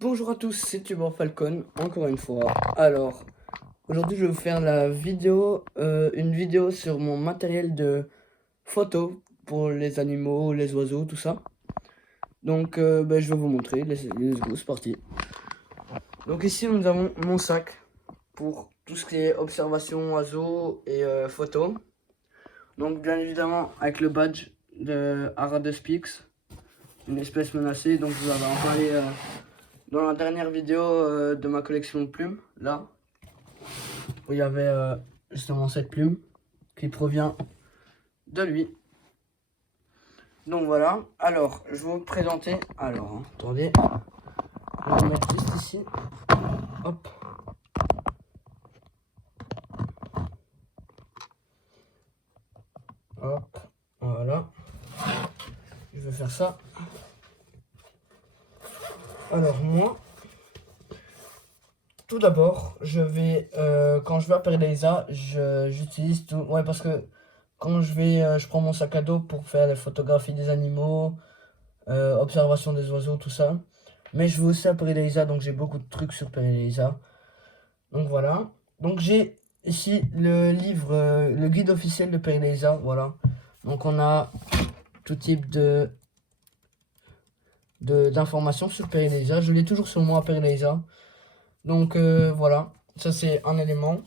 Bonjour à tous, c'est Tubor Falcon, encore une fois. Alors, aujourd'hui je vais vous faire une vidéo sur mon matériel de photo pour les animaux, les oiseaux, tout ça. Donc je vais vous montrer, let's go, c'est parti. Donc ici nous avons mon sac pour tout ce qui est observation, oiseaux et photos. Donc bien évidemment avec le badge de Aradospix, une espèce menacée, donc je vous avais en parlé dans la dernière vidéo de ma collection de plumes, là, où il y avait justement cette plume qui provient de lui. Donc voilà, alors je vais vous présenter, alors attendez, je vais vous mettre juste ici, hop. Hop, voilà, je vais faire ça. Alors moi, tout d'abord, je vais, quand je vais à Perleisa, j'utilise tout, ouais parce que quand je prends mon sac à dos pour faire les photographies des animaux, observation des oiseaux, tout ça. Mais je vais aussi à Perleisa, donc j'ai beaucoup de trucs sur Perleisa. Donc voilà. Donc j'ai ici le livre, le guide officiel de Perleisa, voilà. Donc on a tout type d'informations sur Perleisa. Je l'ai toujours sur moi à Perleisa. Donc voilà, ça c'est un élément.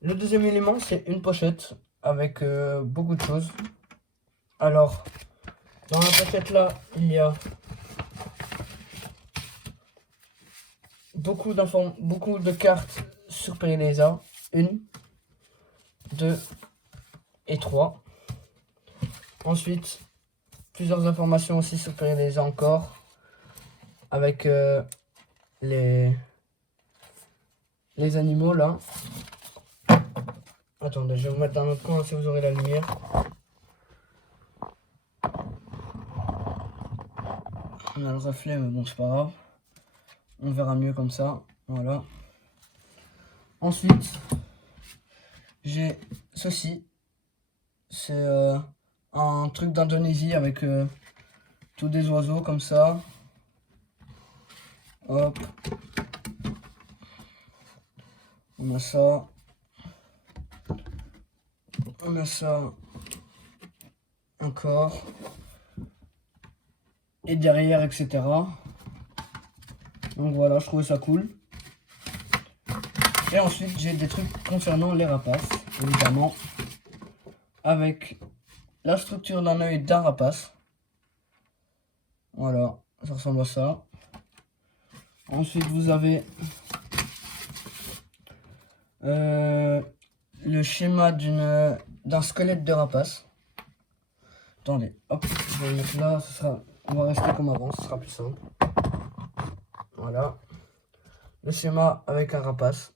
Le deuxième élément, c'est une pochette avec beaucoup de choses. Alors, dans la pochette là, il y a beaucoup de cartes sur Perleisa. 1, 2 et 3. Ensuite, plusieurs informations aussi sur Perleisa encore. Avec les animaux là. Attendez, je vais vous mettre dans un autre coin si vous aurez la lumière. On a le reflet, mais bon, c'est pas grave. On verra mieux comme ça. Voilà. Ensuite, j'ai ceci. C'est un truc d'Indonésie avec tous des oiseaux comme ça. Hop. On a ça. On a ça. Encore. Et derrière, etc. Donc voilà, je trouvais ça cool. Et ensuite, j'ai des trucs concernant les rapaces, évidemment. Avec la structure d'un œil d'un rapace. Voilà, ça ressemble à ça. Ensuite, vous avez le schéma d'un squelette de rapace. Attendez, hop, je vais le mettre là, on va rester comme avant, ce sera plus simple. Voilà. Le schéma avec un rapace.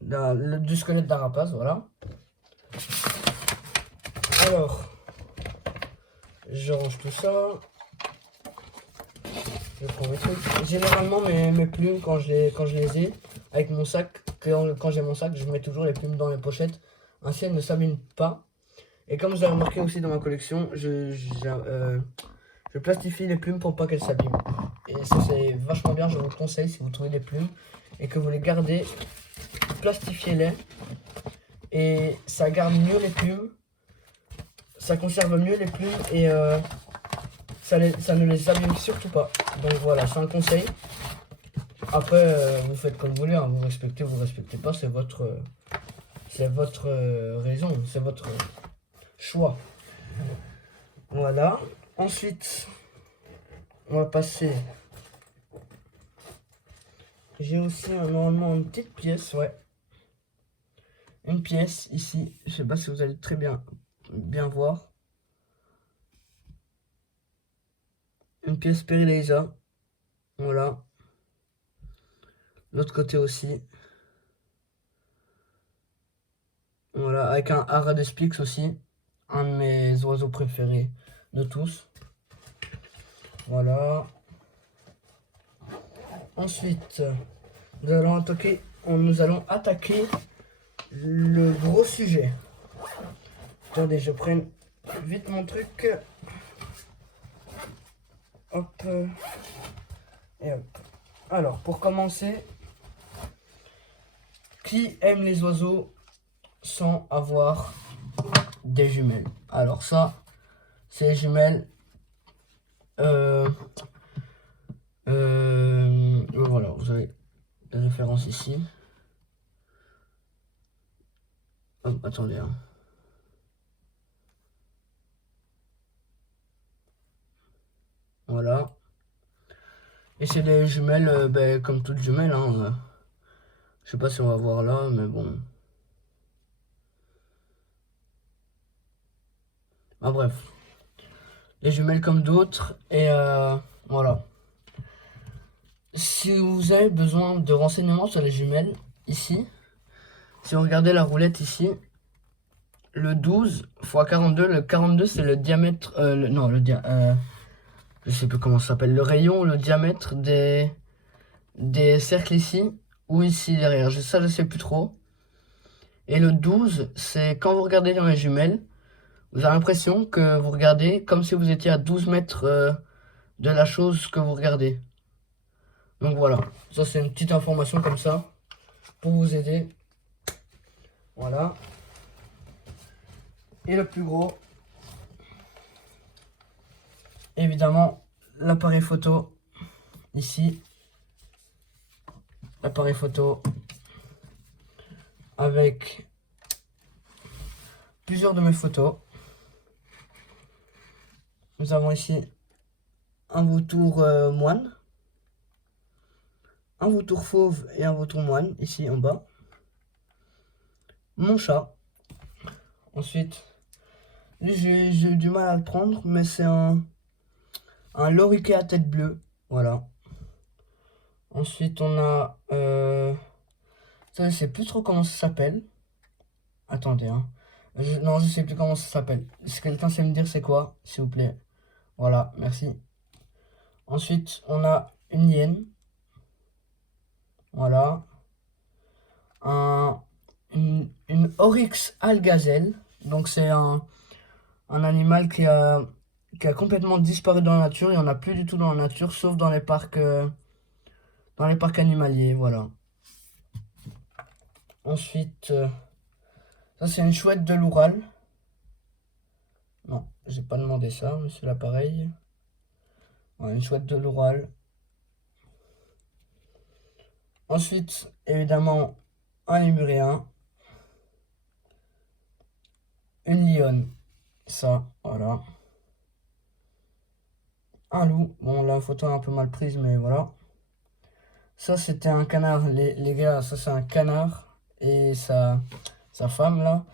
Du squelette d'un rapace, voilà. Alors, je range tout ça. Je prends mes trucs. Généralement, mes plumes, quand je les ai, avec mon sac, quand j'ai mon sac, je mets toujours les plumes dans les pochettes. Ainsi, elles ne s'abîment pas. Et comme vous avez remarqué aussi dans ma collection, je plastifie les plumes pour pas qu'elles s'abîment. Et ça, c'est vachement bien, je vous le conseille si vous trouvez des plumes et que vous les gardez, plastifiez-les. Et ça garde mieux les plumes, ça conserve mieux les plumes et ça ne les abîme surtout pas. Donc voilà, c'est un conseil. Après, vous faites comme vous voulez, hein. Vous respectez pas, c'est votre raison, c'est votre choix. Voilà. Ensuite, on va passer. J'ai aussi normalement une petite pièce, ouais. Une pièce ici, je sais pas si vous allez très bien voir. Une pièce Perleisa. Voilà. L'autre côté aussi. Voilà, avec un Aradospix aussi. Un de mes oiseaux préférés de tous. Voilà. Ensuite, nous allons attaquer le gros sujet. Attendez, je prenne vite mon truc. Hop. Et hop. Alors, pour commencer, qui aime les oiseaux sans avoir des jumelles? Alors ça, c'est les jumelles. Voilà, vous avez la référence ici. Hop, attendez. Hein. Voilà. Et c'est des jumelles, ben, comme toutes jumelles. Hein, je sais pas si on va voir là, mais bon. Ah bref. Les jumelles comme d'autres. Et voilà. Si vous avez besoin de renseignements sur les jumelles, ici, si vous regardez la roulette ici, le 12 x 42, le 42 c'est le diamètre, je sais plus comment ça s'appelle, le rayon, le diamètre des cercles ici, ou ici derrière, ça je sais plus trop. Et le 12, c'est quand vous regardez dans les jumelles, vous avez l'impression que vous regardez comme si vous étiez à 12 mètres de la chose que vous regardez. Donc voilà, ça c'est une petite information comme ça, pour vous aider. Voilà. Et le plus gros, évidemment, l'appareil photo, ici. L'appareil photo avec plusieurs de mes photos. Nous avons ici un vautour moine, un vautour fauve et un vautour moine, ici en bas. Mon chat. Ensuite, j'ai eu du mal à le prendre, mais c'est un loriquet à tête bleue. Voilà. Ensuite, on a... ça, je sais plus trop comment ça s'appelle. Attendez, hein. Non, je sais plus comment ça s'appelle. Si quelqu'un sait me dire c'est quoi, s'il vous plaît. Voilà, merci. Ensuite, on a une hyène. Voilà. Une oryx algazelle. Donc c'est un animal qui a complètement disparu dans la nature. Il n'y en a plus du tout dans la nature, sauf dans les parcs animaliers. Voilà. Ensuite, ça c'est une chouette de l'Oural. Non, j'ai pas demandé ça, mais c'est l'appareil. Ouais, une chouette de l'Oural. Ensuite, évidemment, un lémurien. Une lionne. Ça, voilà. Un loup. Bon, la photo est un peu mal prise, mais voilà. Ça, c'était un canard. Les gars, ça, c'est un canard. Et sa femme, là.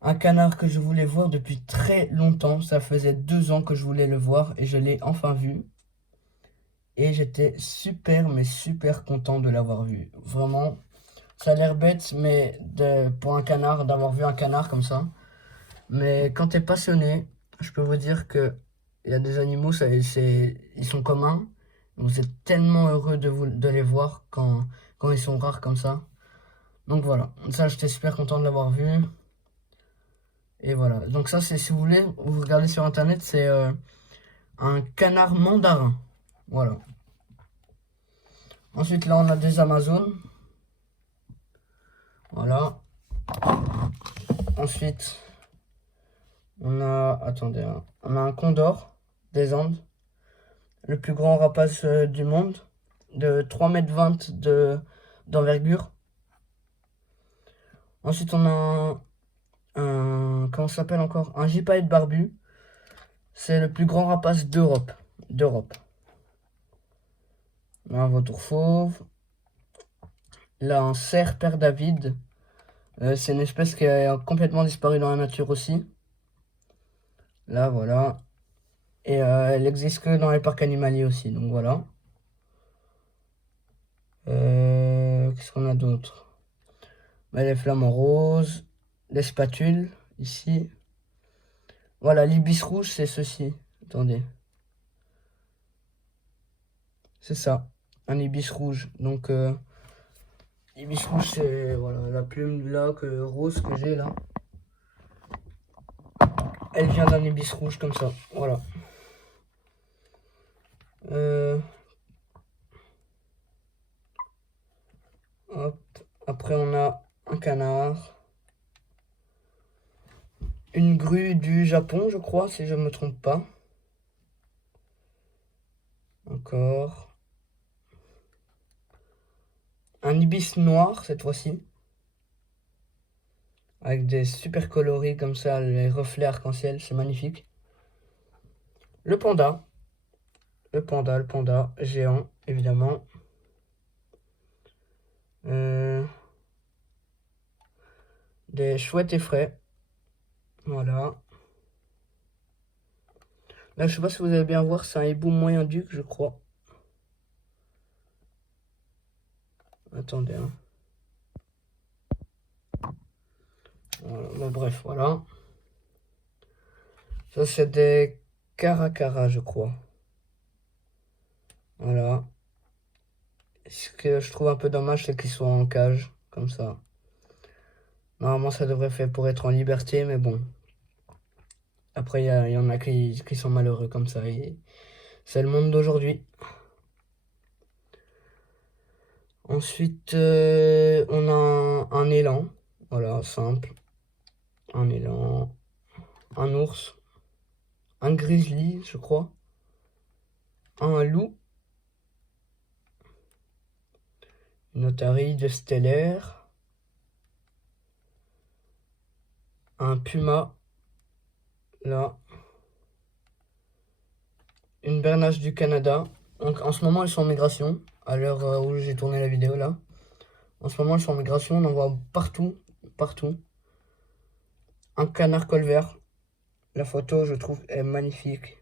Un canard que je voulais voir depuis très longtemps. Ça faisait 2 ans que je voulais le voir et je l'ai enfin vu. Et j'étais super, mais super content de l'avoir vu. Vraiment, ça a l'air bête, mais pour un canard, d'avoir vu un canard comme ça. Mais quand tu es passionné, je peux vous dire que il y a des animaux, ils sont communs. Vous êtes tellement heureux de les voir quand ils sont rares comme ça. Donc voilà, ça j'étais super content de l'avoir vu. Et voilà, donc ça c'est, si vous voulez, vous regardez sur internet, c'est un canard mandarin. Voilà. Ensuite là on a des Amazones. Voilà. Ensuite, on a, attendez, hein, on a un condor des Andes. Le plus grand rapace du monde, de 3,20 m d'envergure. Ensuite, on a comment ça s'appelle encore? Un gypaète barbu. C'est le plus grand rapace d'Europe. Là, un vautour fauve. Là, un cerf père David. C'est une espèce qui a complètement disparu dans la nature aussi. Là, voilà. Et elle existe que dans les parcs animaliers aussi, donc voilà. Qu'est-ce qu'on a d'autre? Les flamants roses, les spatules, ici. Voilà, l'ibis rouge, c'est ceci. Attendez. C'est ça, un ibis rouge. Donc, ibis rouge, c'est voilà, la plume là, rose que j'ai là. Elle vient d'un ibis rouge comme ça, voilà. Hop. Après, on a un canard. Une grue du Japon, je crois, si je ne me trompe pas. Encore. Un ibis noir, cette fois-ci. Avec des super coloris comme ça, les reflets arc-en-ciel, c'est magnifique. Le panda. Le panda géant, évidemment. Des chouettes et frais. Voilà. Là, je sais pas si vous allez bien voir, c'est un hibou moyen duc, je crois. Attendez, hein. Voilà, bon, bref, voilà. Ça, c'est des caracara, je crois. Voilà. Ce que je trouve un peu dommage, c'est qu'ils soient en cage, comme ça. Normalement, ça devrait faire pour être en liberté, mais bon. Après, il y en a qui sont malheureux comme ça. C'est le monde d'aujourd'hui. Ensuite, on a un élan. Voilà, simple. Un élan. Un ours. Un grizzly, je crois. Un loup. Une otaride stellaire. Un puma. Là. Une bernache du Canada. Donc en ce moment, elles sont en migration. À l'heure où j'ai tourné la vidéo là. En ce moment, elles sont en migration. On en voit partout. Partout. Un canard colvert. La photo, je trouve, est magnifique.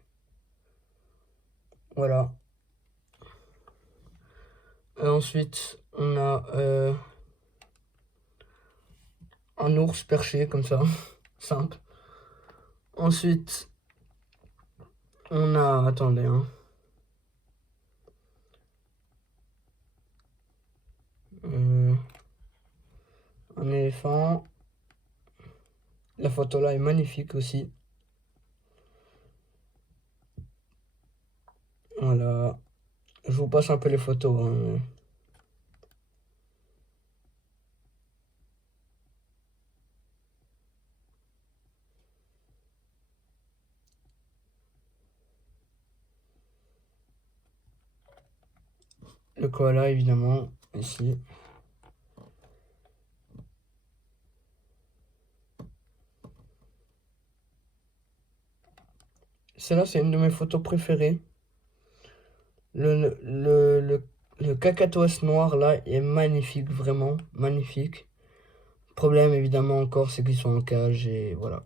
Voilà. Ensuite, on a un ours perché comme ça. Simple. Ensuite, on a... Attendez, hein. Un éléphant. La photo là est magnifique aussi. Voilà. Je vous passe un peu les photos, hein. Le koala, évidemment, ici. Celle-là, c'est une de mes photos préférées. Le cacatoès noir, là, est magnifique, vraiment magnifique. Problème, évidemment, encore, c'est qu'ils sont en cage et voilà.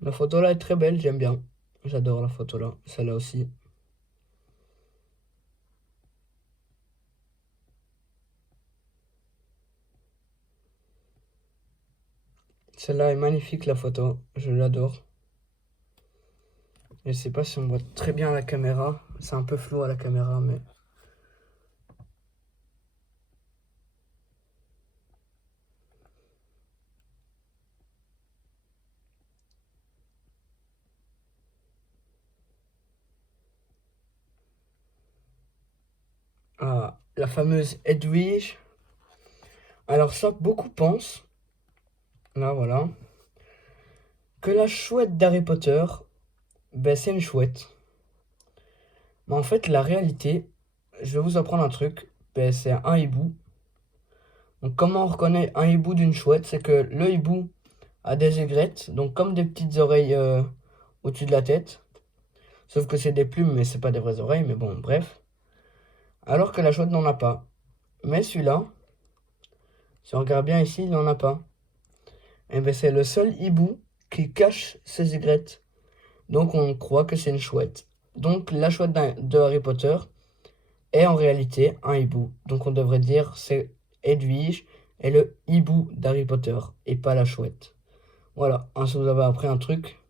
La photo là est très belle, j'aime bien. J'adore la photo là, celle-là aussi. Celle-là est magnifique la photo, je l'adore. Je sais pas si on voit très bien à la caméra, c'est un peu flou à la caméra, mais... Ah, la fameuse Edwige. Alors ça, beaucoup pensent, là voilà, que la chouette d'Harry Potter, ben c'est une chouette. Mais en fait, la réalité, je vais vous apprendre un truc, ben c'est un hibou. Donc comment on reconnaît un hibou d'une chouette? C'est que le hibou a des aigrettes, donc comme des petites oreilles au-dessus de la tête. Sauf que c'est des plumes, mais c'est pas des vraies oreilles, mais bon, bref. Alors que la chouette n'en a pas. Mais celui-là, si on regarde bien ici, il n'en a pas. Et bien c'est le seul hibou qui cache ses aigrettes. Donc on croit que c'est une chouette. Donc la chouette de Harry Potter est en réalité un hibou. Donc on devrait dire c'est Edwige et le hibou d'Harry Potter et pas la chouette. Voilà, si vous avez appris un truc.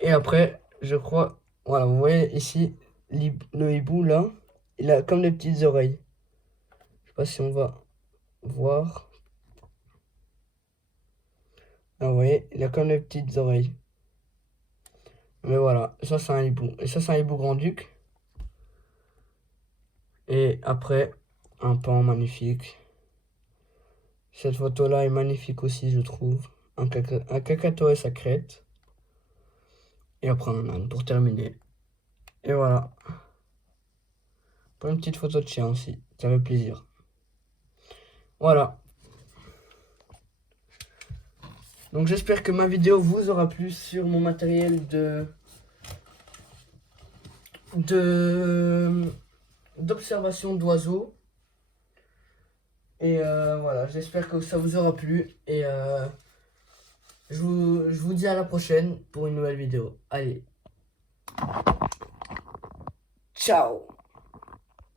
Et après, je crois, voilà, vous voyez ici, le hibou là, il a comme des petites oreilles. Je sais pas si on va voir. Ah, vous voyez, il a comme des petites oreilles. Mais voilà, ça c'est un hibou. Et ça c'est un hibou grand-duc. Et après, un pan magnifique. Cette photo-là est magnifique aussi, je trouve. Un cacatoès à crête. Et après un âne pour terminer. Et voilà. Pour une petite photo de chien aussi, ça fait plaisir. Voilà. Donc j'espère que ma vidéo vous aura plu sur mon matériel d'observation d'oiseaux. Et voilà, j'espère que ça vous aura plu. Et je vous dis à la prochaine pour une nouvelle vidéo. Allez. Ciao.